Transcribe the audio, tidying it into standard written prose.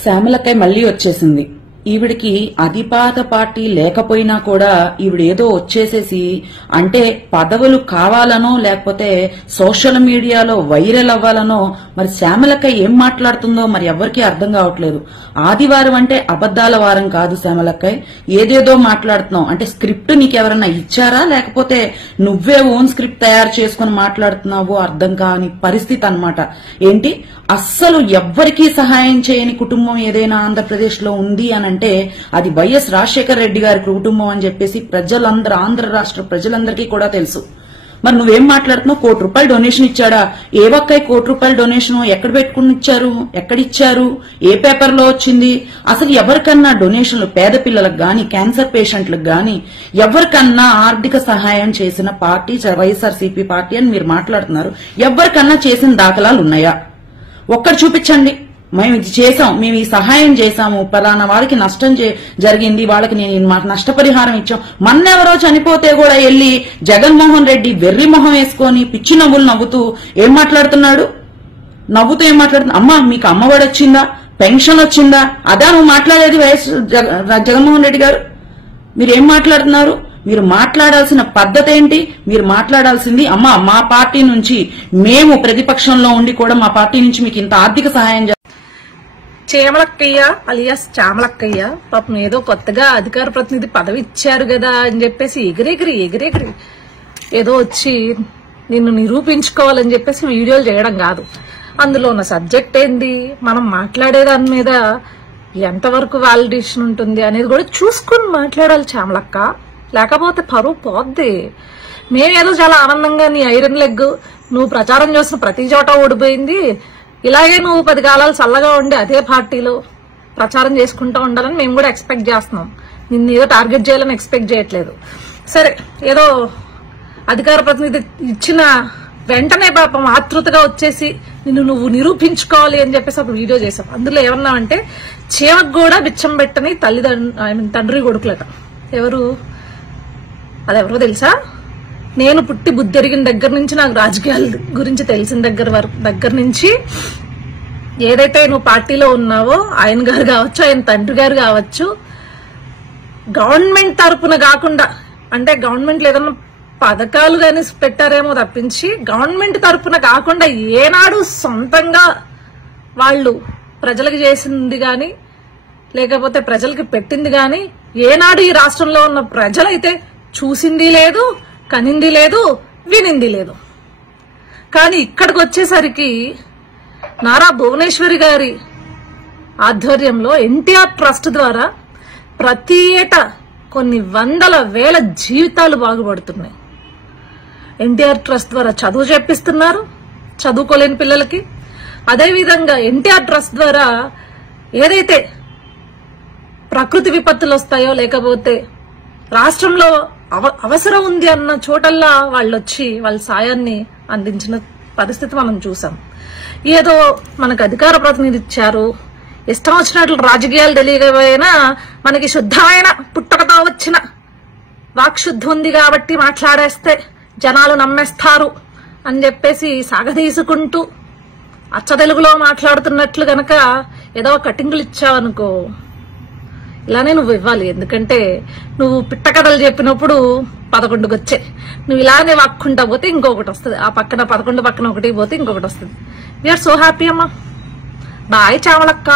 శ్యామలక్కయ్య మళ్లీ వచ్చేసింది. ఈవిడికి అధిపాత పార్టీ లేకపోయినా కూడా ఈవిడేదో వచ్చేసేసి అంటే పదవులు కావాలనో లేకపోతే సోషల్ మీడియాలో వైరల్ అవ్వాలనో మరి శ్యామలక్కయ్య ఏం మాట్లాడుతుందో మరి ఎవరికీ అర్థం కావట్లేదు. ఆదివారం అంటే అబద్దాల వారం కాదు శ్యామలక్కయ్య, ఏదేదో మాట్లాడుతున్నావు అంటే స్క్రిప్ట్ నీకెవరన్నా ఇచ్చారా లేకపోతే నువ్వే ఓన్ స్క్రిప్ట్ తయారు చేసుకుని మాట్లాడుతున్నావో అర్థం కాని పరిస్థితి అన్నమాట. ఏంటి అస్సలు ఎవ్వరికీ సహాయం చేయని కుటుంబం ఏదైనా ఆంధ్రప్రదేశ్ లో ఉంది అనంటే అది వైఎస్ రాజశేఖర రెడ్డి గారి కుటుంబం అని చెప్పేసి ప్రజలందరూ ఆంధ్ర రాష్ట్ర ప్రజలందరికీ కూడా తెలుసు. మరి నువ్వేం మాట్లాడుతున్నావు? ₹1 డొనేషన్ ఇచ్చాడా? ఏ ఒక్కయి ₹1 డొనేషన్ ఎక్కడ పెట్టుకుని ఇచ్చారు? ఎక్కడిచ్చారు? ఏ పేపర్లో వచ్చింది? అసలు ఎవరికన్నా డొనేషన్లు పేద పిల్లలకు గాని క్యాన్సర్ పేషెంట్లకు గాని ఎవరికన్నా ఆర్థిక సహాయం చేసిన పార్టీ వైఎస్ఆర్సీపీ పార్టీ అని మీరు మాట్లాడుతున్నారు. ఎవరికన్నా చేసిన దాఖలాలు ఉన్నాయా? ఒక్కటి చూపించండి. మేము ఇది చేసాం, మేము ఈ సహాయం చేశాము, పలానా వారికి నష్టం జరిగింది, వాళ్ళకి నేను మాకు నష్టపరిహారం ఇచ్చాం. మన్నెవరో చనిపోతే కూడా వెళ్లి జగన్మోహన్ రెడ్డి వెర్రి మొహం వేసుకొని పిచ్చి నవ్వులు నవ్వుతూ ఏం మాట్లాడుతున్నాడు? నవ్వుతూ ఏం మాట్లాడుతున్నా? అమ్మా మీకు అమ్మఒడి వచ్చిందా? పెన్షన్ వచ్చిందా? అదా నువ్వు మాట్లాడేది వైఎస్ జగన్మోహన్ రెడ్డి గారు? మీరేం మాట్లాడుతున్నారు? మీరు మాట్లాడాల్సిన పద్ధతి ఏంటి? మీరు మాట్లాడాల్సింది అమ్మా మా పార్టీ నుంచి మేము ప్రతిపక్షంలో ఉండి కూడా మా పార్టీ నుంచి మీకు ఇంత ఆర్థిక సహాయం చేమలక్కయ్య అలియాస్ చామలక్కయ్య పాపం ఏదో కొత్తగా అధికార ప్రతినిధి పదవి ఇచ్చారు కదా అని చెప్పేసి ఎగిరెగిరి ఏదో వచ్చి నిన్ను నిరూపించుకోవాలని చెప్పేసి వీడియోలు చేయడం కాదు. అందులో ఉన్న సబ్జెక్ట్ ఏంది, మనం మాట్లాడే దాని మీద ఎంతవరకు వాలిడేషన్ ఉంటుంది అనేది కూడా చూసుకుని మాట్లాడాలి చామలక్క. లేకపోతే పరువు పోద్ది. మేమేదో చాలా ఆనందంగా నీ ఐరన్ లెగ్ నువ్వు ప్రచారం చేసిన ప్రతి చోట ఓడిపోయింది, ఇలాగే నువ్వు 10 కాలాలు చల్లగా ఉండి అదే పార్టీలో ప్రచారం చేసుకుంటూ ఉండాలని మేము కూడా ఎక్స్పెక్ట్ చేస్తున్నాం. నిన్ను ఏదో టార్గెట్ చేయాలని ఎక్స్పెక్ట్ చేయట్లేదు. సరే, ఏదో అధికార ప్రతినిధి ఇచ్చిన వెంటనే పాపం ఆతృతగా వచ్చేసి నువ్వు నిరూపించుకోవాలి అని చెప్పేసి ఒక వీడియో చేసాం. అందులో ఏమన్నామంటే చీమకు కూడా బిచ్చం పెట్టని తండ్రి కొడుకులట. అదెవరో తెలుసా? నేను పుట్టి బుద్ధి ఎరిగిన దగ్గర నుంచి, నాకు రాజకీయాల గురించి తెలిసిన దగ్గర నుంచి ఏదైతే నువ్వు పార్టీలో ఉన్నావో ఆయన గారు కావచ్చు, ఆయన తండ్రి గారు కావచ్చు, గవర్నమెంట్ తరపున కాకుండా అంటే గవర్నమెంట్ ఏదన్నా పథకాలు గాని పెట్టారేమో తప్పించి గవర్నమెంట్ తరపున కాకుండా ఏనాడు సొంతంగా వాళ్ళు ప్రజలకు చేసింది గాని లేకపోతే ప్రజలకి పెట్టింది గాని ఏనాడు ఈ రాష్ట్రంలో ఉన్న ప్రజలైతే చూసింది లేదు, కనింది లేదు, వినింది లేదు. కానీ ఇక్కడికి వచ్చేసరికి నారా భువనేశ్వరి గారి ఆధ్వర్యంలో ఎన్టీఆర్ ట్రస్ట్ ద్వారా ప్రతి ఏటా కొన్ని వందల వేల జీవితాలు బాగుపడుతున్నాయి. ఎన్టీఆర్ ట్రస్ట్ ద్వారా చదువు చెప్పిస్తున్నారు చదువుకోలేని పిల్లలకి. అదేవిధంగా ఎన్టీఆర్ ట్రస్ట్ ద్వారా ఏదైతే ప్రకృతి విపత్తులు వస్తాయో లేకపోతే రాష్ట్రంలో అవసరం ఉంది అన్న చోటల్లా వాళ్ళు వచ్చి వాళ్ళ సాయాన్ని అందించిన పరిస్థితి మనం చూసాం. ఏదో మనకు అధికార ప్రతినిధి ఇచ్చారు, ఇష్టం వచ్చినట్లు రాజకీయాలు తెలియకపోయినా మనకి శుద్ధమైన పుట్టకతో వచ్చిన వాక్శుద్ధి ఉంది కాబట్టి మాట్లాడేస్తే జనాలు నమ్మేస్తారు అని చెప్పేసి సాగదీసుకుంటూ అచ్చ తెలుగులో మాట్లాడుతున్నట్లు గనక ఏదో కటింగులు ఇచ్చావనుకో ఇలానే నువ్వు ఇవ్వాలి. ఎందుకంటే నువ్వు పిట్ట కథలు చెప్పినప్పుడు 11కి వచ్చాయి, నువ్వు ఇలానే వాక్కుంటా పోతే ఇంకొకటి వస్తుంది, ఆ పక్కన 11 పక్కన ఒకటి పోతే ఇంకొకటి వస్తుంది. వీఆర్ సో హ్యాపీ అమ్మా. బాయ్ చామలక్క.